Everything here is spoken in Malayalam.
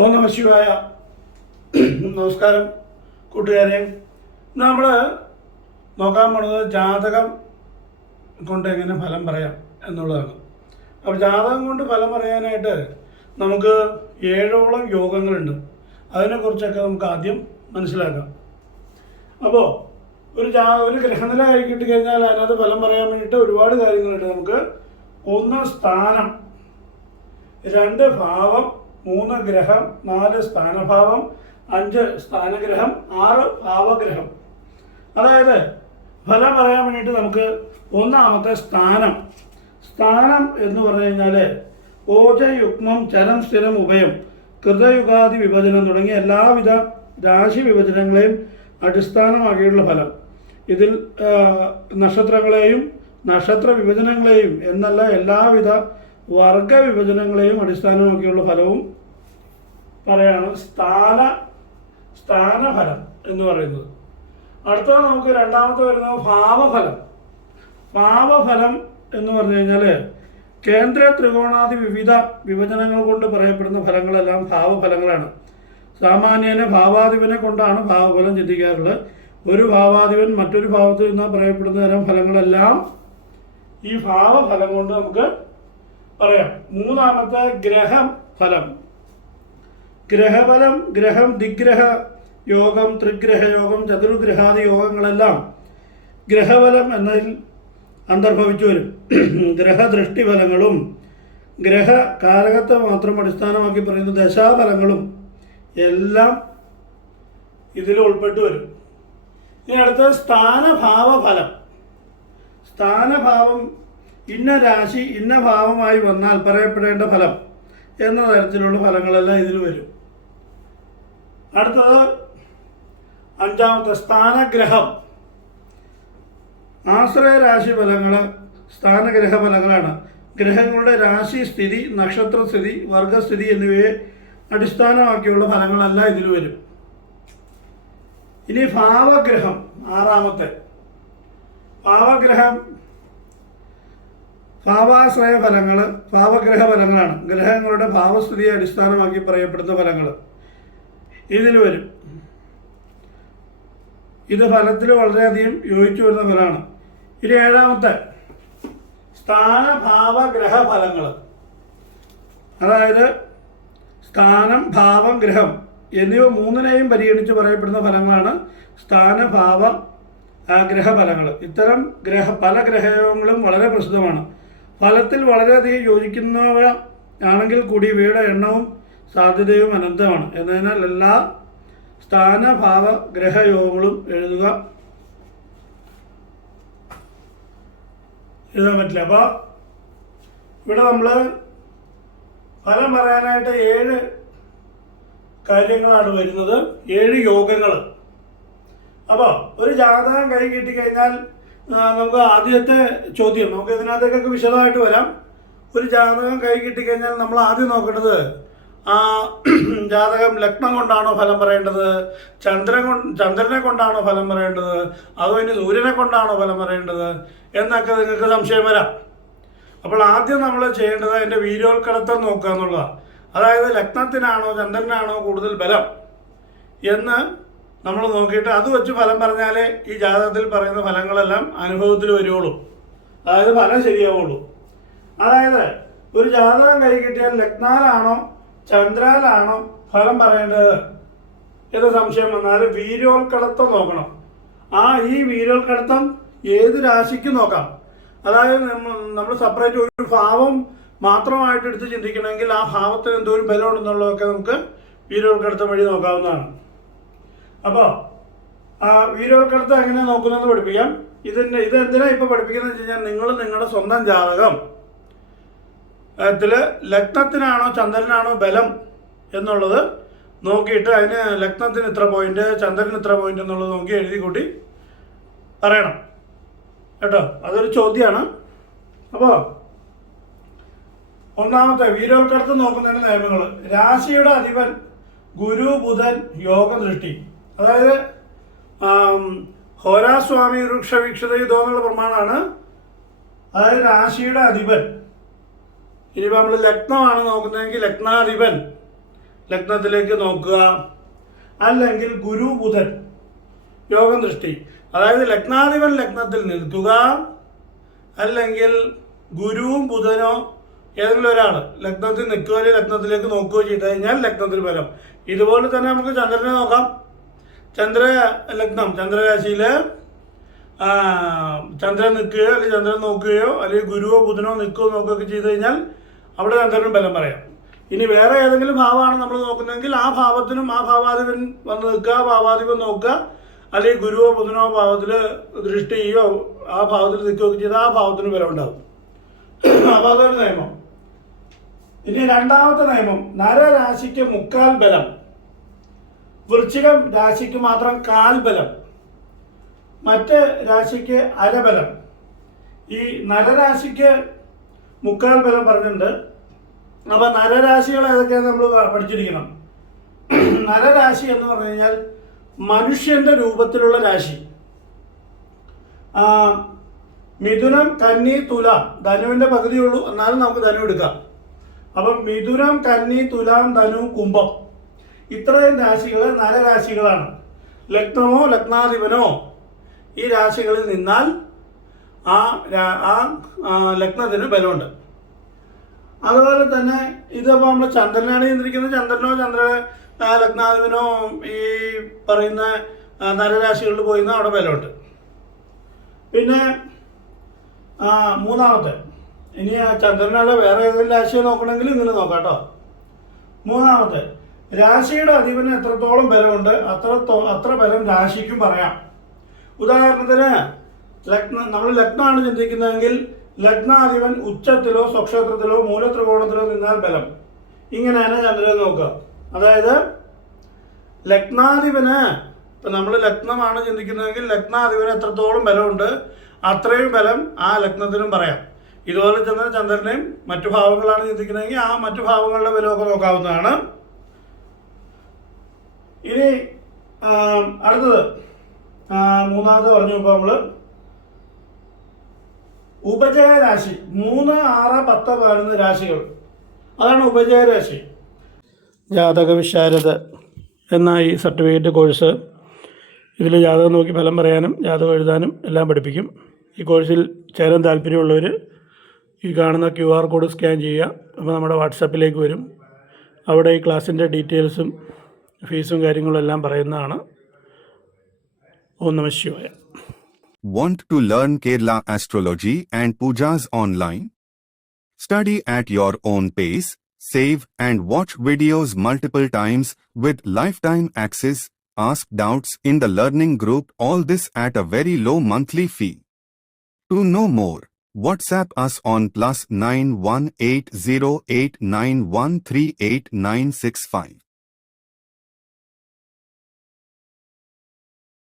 ഓം നമഃ ശിവായ. നമസ്കാരം കൂട്ടുകാരെ. നമ്മൾ നോക്കാൻ പോണത് ജാതകം കൊണ്ട് എങ്ങനെ ഫലം പറയാം എന്നുള്ളതാണ്. അപ്പോൾ ജാതകം കൊണ്ട് ഫലം പറയാനായിട്ട് നമുക്ക് 7ഓളം യോഗങ്ങളുണ്ട്. അതിനെക്കുറിച്ചൊക്കെ നമുക്ക് ആദ്യം മനസ്സിലാക്കാം. അപ്പോൾ ഒരു ഗ്രഹനില ആയി കിട്ടിക്കഴിഞ്ഞാൽ അതിനകത്ത് ഫലം പറയാൻ വേണ്ടിയിട്ട് ഒരുപാട് കാര്യങ്ങളുണ്ട്. നമുക്ക് 1 സ്ഥാനം, 2 ഭാവം, 3 ഗ്രഹം, 4 സ്ഥാനഭാവം, 5 സ്ഥാനഗ്രഹം, 6 ഭാവഗ്രഹം. അതായത് ഫലം പറയാൻ വേണ്ടിയിട്ട് നമുക്ക് ഒന്നാമത്തെ സ്ഥാനം എന്ന് പറഞ്ഞു കഴിഞ്ഞാൽ ഓജയുഗ്മം, ചരം, സ്ഥിരം, ഉഭയം, കൃതയുഗാദി വിഭജനം തുടങ്ങിയ എല്ലാവിധ രാശി വിഭജനങ്ങളെയും അടിസ്ഥാനമാക്കിയുള്ള ഫലം. ഇതിൽ നക്ഷത്രങ്ങളെയും നക്ഷത്ര വിഭജനങ്ങളെയും എന്നല്ല എല്ലാവിധ വർഗ വിഭജനങ്ങളെയും അടിസ്ഥാനമാക്കിയുള്ള ഫലവും പറയാണ് സ്ഥാനഫലം എന്ന് പറയുന്നത്. അടുത്തത് നമുക്ക് രണ്ടാമത്തെ വരുന്നത് ഭാവഫലം എന്ന് പറഞ്ഞു കഴിഞ്ഞാൽ കേന്ദ്ര ത്രികോണാദി വിവിധ വിഭജനങ്ങൾ കൊണ്ട് പറയപ്പെടുന്ന ഫലങ്ങളെല്ലാം ഭാവഫലങ്ങളാണ്. സാമാന്യേന ഭാവാധിപനെ കൊണ്ടാണ് ഭാവഫലം ചിന്തിക്കാറുള്ളത്. ഒരു ഭാവാധിപൻ മറ്റൊരു ഭാവത്തിൽ നിന്ന് പറയപ്പെടുന്ന തരം ഫലങ്ങളെല്ലാം ഈ ഭാവഫലം കൊണ്ട് നമുക്ക് പറയാം. മൂന്നാമത്തെ ഗ്രഹഫലം. ഗ്രഹം, ദിഗ്രഹ യോഗം, ത്രിഗ്രഹ യോഗം, ചതുർഗ്രഹാദി യോഗങ്ങളെല്ലാം ഗ്രഹഫലം എന്നതിൽ അന്തർഭവിച്ചു വരും. ഗ്രഹദൃഷ്ടിഫലങ്ങളും ഗ്രഹ കാരകത്തെ മാത്രം അടിസ്ഥാനമാക്കി പറയുന്ന ദശാഫലങ്ങളും എല്ലാം ഇതിൽ ഉൾപ്പെട്ടു വരും. ഇനി അടുത്ത സ്ഥാനഭാവഫലം. സ്ഥാനഭാവം ഇന്ന രാശി ഇന്ന ഭാവമായി വന്നാൽ പറയപ്പെടേണ്ട ഫലം എന്ന തരത്തിലുള്ള ഫലങ്ങളെല്ലാം ഇതിൽ വരും. അടുത്തത് അഞ്ചാമത്തെ സ്ഥാനഗ്രഹം. ആശ്രയ രാശി ഫലങ്ങൾ സ്ഥാനഗ്രഹ ഫലങ്ങളാണ്. ഗ്രഹങ്ങളുടെ രാശി സ്ഥിതി, നക്ഷത്രസ്ഥിതി, വർഗസ്ഥിതി എന്നിവയെ അടിസ്ഥാനമാക്കിയുള്ള ഫലങ്ങളെല്ലാം ഇതിൽ വരും. ഇനി ഭാവഗ്രഹം, ആറാമത്തെ ഭാവഗ്രഹം. ഭാവാശ്രയ ഫലങ്ങൾ ഭാവഗ്രഹ ഫലങ്ങളാണ്. ഗ്രഹങ്ങളുടെ ഭാവസ്ഥിതിയെ അടിസ്ഥാനമാക്കി പറയപ്പെടുന്ന ഫലങ്ങൾ ഇതിൽ വരും. ഇത് ഫലത്തിൽ വളരെയധികം യോജിച്ചു വരുന്ന ഫലമാണ്. ഇനി ഏഴാമത്തെ സ്ഥാനഭാവഗ്രഹ ഫലങ്ങൾ. അതായത് സ്ഥാനം, ഭാവം, ഗ്രഹം എന്നിവ മൂന്നിനെയും പരിഗണിച്ച് പറയപ്പെടുന്ന ഫലങ്ങളാണ് സ്ഥാനഭാവ ഗ്രഹഫലങ്ങൾ. ഇത്തരം പല ഗ്രഹയോഗങ്ങളും വളരെ പ്രസിദ്ധമാണ്. ഫലത്തിൽ വളരെയധികം യോജിക്കുന്നവ ആണെങ്കിൽ കൂടി ഇവയുടെ എണ്ണവും സാധ്യതയും അനന്തമാണ്. എന്നതിനാൽ എല്ലാ സ്ഥാനഭാവ ഗ്രഹയോഗങ്ങളും എഴുതാൻ പറ്റില്ല. അപ്പോൾ ഇവിടെ നമ്മൾ ഫലം പറയാനായിട്ട് 7 കാര്യങ്ങളാണ് വരുന്നത്, 7 യോഗങ്ങൾ. അപ്പോൾ ഒരു ജാതകം കൈ കിട്ടിക്കഴിഞ്ഞാൽ നമുക്ക് ആദ്യത്തെ ചോദ്യം, നമുക്ക് ഇതിനകത്തേക്കൊക്കെ വിശദമായിട്ട് വരാം. ഒരു ജാതകം കൈ കിട്ടിക്കഴിഞ്ഞാൽ നമ്മൾ ആദ്യം നോക്കേണ്ടത് ആ ജാതകം ലഗ്നം കൊണ്ടാണോ ഫലം പറയേണ്ടത്, ചന്ദ്രനെ കൊണ്ടാണോ ഫലം പറയേണ്ടത്, അതോ ഇനി സൂര്യനെ കൊണ്ടാണോ ഫലം പറയേണ്ടത് എന്നൊക്കെ നിങ്ങൾക്ക് സംശയം വരാം. അപ്പോൾ ആദ്യം നമ്മൾ ചെയ്യേണ്ടത് അതിൻ്റെ വീര്യോത്കടത്വം നോക്കുക എന്നുള്ളതാണ്. അതായത് ലഗ്നത്തിനാണോ ചന്ദ്രനാണോ കൂടുതൽ ബലം എന്ന് നമ്മൾ നോക്കിയിട്ട് അത് വെച്ച് ഫലം പറഞ്ഞാലേ ഈ ജാതകത്തിൽ പറയുന്ന ഫലങ്ങളെല്ലാം അനുഭവത്തിൽ വരുള്ളൂ, അതായത് ഫലം ശരിയാവുള്ളൂ. അതായത് ഒരു ജാതകം കൈ കിട്ടിയാൽ ലഗ്നാലാണോ ചന്ദ്രാലാണോ ഫലം പറയേണ്ടത് എന്ന് സംശയം വന്നാൽ വീര്യോത്കടത്വം നോക്കണം. ഈ വീര്യോത്കടത്വം ഏത് രാശിക്കും നോക്കാം. അതായത് നമ്മൾ സെപ്പറേറ്റ് ഒരു ഭാവം മാത്രമായിട്ട് എടുത്ത് ചിന്തിക്കണമെങ്കിൽ ആ ഭാവത്തിന് എന്തോരം ബലം ഉണ്ടെന്നുള്ളതൊക്കെ നമുക്ക് വീര്യോത്കടത്വം വഴി നോക്കാവുന്നതാണ്. അപ്പോൾ ആ വീര്യോത്കടത്വം എങ്ങനെ നോക്കുന്നതെന്ന് പഠിപ്പിക്കാം. ഇതെന്തിനാണ് ഇപ്പോൾ പഠിപ്പിക്കുന്നത് വെച്ച് കഴിഞ്ഞാൽ നിങ്ങൾ നിങ്ങളുടെ സ്വന്തം ജാതകം ലഗ്നത്തിനാണോ ചന്ദ്രനാണോ ബലം എന്നുള്ളത് നോക്കിയിട്ട് അതിന് ലഗ്നത്തിന് ഇത്ര പോയിന്റ്, ചന്ദ്രന് ഇത്ര പോയിന്റ് എന്നുള്ളത് നോക്കി എഴുതി കൂട്ടി പറയണം കേട്ടോ. അതൊരു ചോദ്യമാണ്. അപ്പോൾ ഒന്നാമത്തെ വീര്യോത്കടത്വം നോക്കുന്നതിന് നിയമങ്ങൾ. രാശിയുടെ അധിപൻ ഗുരു, ബുധൻ, യോഗദൃഷ്ടി. അതായത് ഹോരാസ്വാമി വൃക്ഷ വീക്ഷതയുധോ എന്നുള്ള പ്രമാണമാണ്. അതായത് രാശിയുടെ അധിപൻ. ഇനിയിപ്പോൾ നമ്മൾ ലഗ്നമാണ് നോക്കുന്നതെങ്കിൽ ലഗ്നാധിപൻ ലഗ്നത്തിലേക്ക് നോക്കുക. അല്ലെങ്കിൽ ഗുരു ബുധൻ യോഗം ദൃഷ്ടി, അതായത് ലഗ്നാധിപൻ ലഗ്നത്തിൽ നിൽക്കുക, അല്ലെങ്കിൽ ഗുരുവും ബുധനോ ഏതെങ്കിലും ഒരാൾ ലഗ്നത്തിൽ നിൽക്കുകയോ അല്ലെങ്കിൽ ലഗ്നത്തിലേക്ക് നോക്കുകയോ ചെയ്ത് കഴിഞ്ഞാൽ ലഗ്നത്തിൽ ബലം. ഇതുപോലെ തന്നെ നമുക്ക് ചന്ദ്രനെ നോക്കാം. ലഗ്നം ചന്ദ്രരാശിയിൽ ചന്ദ്രൻ നിൽക്കുകയോ അല്ലെങ്കിൽ ചന്ദ്രൻ നോക്കുകയോ അല്ലെങ്കിൽ ഗുരുവോ ബുധനോ നിൽക്കുകയോ നോക്കുകയൊക്കെ ചെയ്ത് കഴിഞ്ഞാൽ അവിടെ ചന്ദ്രനും ബലം പറയാം. ഇനി വേറെ ഏതെങ്കിലും ഭാവമാണ് നമ്മൾ നോക്കുന്നതെങ്കിൽ ആ ഭാവത്തിനും ആ ഭാവാധിപൻ വന്ന് നിൽക്കുക, ഭാവാധിപൻ നോക്കുക, അല്ലെങ്കിൽ ഗുരുവോ ബുധനോ ഭാവത്തിൽ ദൃഷ്ടി ചെയ്യുകയോ ആ ഭാവത്തിൽ നിൽക്കുകയൊക്കെ ചെയ്താൽ ആ ഭാവത്തിന് ബലം ഉണ്ടാകും. അപ്പോൾ അതൊരു നിയമം. ഇനി രണ്ടാമത്തെ നിയമം, നരരാശിക്ക് മുക്കാൽ ബലം, വൃശ്ചികം രാശിക്ക് മാത്രം കാൽ ബലം, മറ്റ് രാശിക്ക് അരബലം. ഈ നരരാശിക്ക് മുക്കാൽ ബലം പറഞ്ഞിട്ടുണ്ട്. അപ്പം നരരാശികൾ ഏതൊക്കെയാണ് നമ്മൾ പഠിച്ചിരിക്കണം. നരരാശി എന്ന് പറഞ്ഞു കഴിഞ്ഞാൽ മനുഷ്യന്റെ രൂപത്തിലുള്ള രാശി. മിഥുനം, കന്നി, തുലാം, ധനുവിന്റെ പകുതിയുള്ളൂ, എന്നാലും നമുക്ക് ധനു എടുക്കാം. അപ്പം മിഥുനം, കന്നി, തുലാം, ധനു, കുംഭം, ഇത്രയും രാശികൾ നരരാശികളാണ്. ലഗ്നമോ ലഗ്നാധിപനോ ഈ രാശികളിൽ നിന്നാൽ ആ ലഗ്നത്തിന് ബലമുണ്ട്. അതുപോലെ തന്നെ ഇതിപ്പോൾ നമ്മൾ ചന്ദ്രനാണ് ചിന്തിക്കുന്നത്, ചന്ദ്രനോ ലഗ്നാധിപനോ ഈ പറയുന്ന നരരാശികളിൽ പോയിന്ന് അവിടെ ബലമുണ്ട്. പിന്നെ മൂന്നാമത്തെ, ഇനി ചന്ദ്രനാണ് വേറെ ഏതെങ്കിലും രാശിയെ നോക്കണമെങ്കിൽ ഇങ്ങനെ നോക്കാം കേട്ടോ. മൂന്നാമത്തെ, രാശിയുടെ അധിപന് എത്രത്തോളം ബലമുണ്ട് അത്ര ബലം രാശിക്കും പറയാം. ഉദാഹരണത്തിന് നമ്മൾ ലഗ്നമാണ് ചിന്തിക്കുന്നതെങ്കിൽ ലഗ്നാധിപൻ ഉച്ചത്തിലോ സ്വക്ഷേത്രത്തിലോ മൂലത്രികോണത്തിലോ നിന്നാൽ ബലം. ഇങ്ങനെയാണ് ചന്ദ്രനെ നോക്കുക. അതായത് ലഗ്നാധിപന്, ഇപ്പം നമ്മൾ ലഗ്നമാണ് ചിന്തിക്കുന്നതെങ്കിൽ ലഗ്നാധിപന് എത്രത്തോളം ബലമുണ്ട് അത്രയും ബലം ആ ലഗ്നത്തിനും പറയാം. ഇതുപോലെ ചന്ദ്രനെയും മറ്റു ഭാവങ്ങളാണ് ചിന്തിക്കുന്നതെങ്കിൽ ആ മറ്റു ഭാവങ്ങളുടെ ബലമൊക്കെ നോക്കാവുന്നതാണ്. ഇനി അടുത്തത് മൂന്നാമത് പറഞ്ഞു. ഇപ്പോൾ നമ്മൾ ഉപജയരാശി 3, 6, 10 കാണുന്ന രാശികൾ, അതാണ് ഉപജയരാശി. ജാതക വിശാരദ എന്ന ഈ സർട്ടിഫിക്കറ്റ് കോഴ്സ്, ഇതിൽ ജാതകം നോക്കി ഫലം പറയാനും ജാതകം എഴുതാനും എല്ലാം പഠിപ്പിക്കും. ഈ കോഴ്സിൽ ചേരാൻ താല്പര്യമുള്ളവർ ഈ കാണുന്ന QR കോഡ് സ്കാൻ ചെയ്യുക. അപ്പോൾ നമ്മുടെ വാട്സാപ്പിലേക്ക് വരും. അവിടെ ഈ ക്ലാസ്സിൻ്റെ ഡീറ്റെയിൽസും ഫീസും കാര്യങ്ങളും എല്ലാം പറയുന്നതാണ്. ഓം നമഃ ശിവായ. Want to learn Kerala astrology and pujas online? Study at your own pace, save and watch videos multiple times with lifetime access. Ask doubts in the learning group, all this at a very low monthly fee. To know more, WhatsApp us on +918089138965.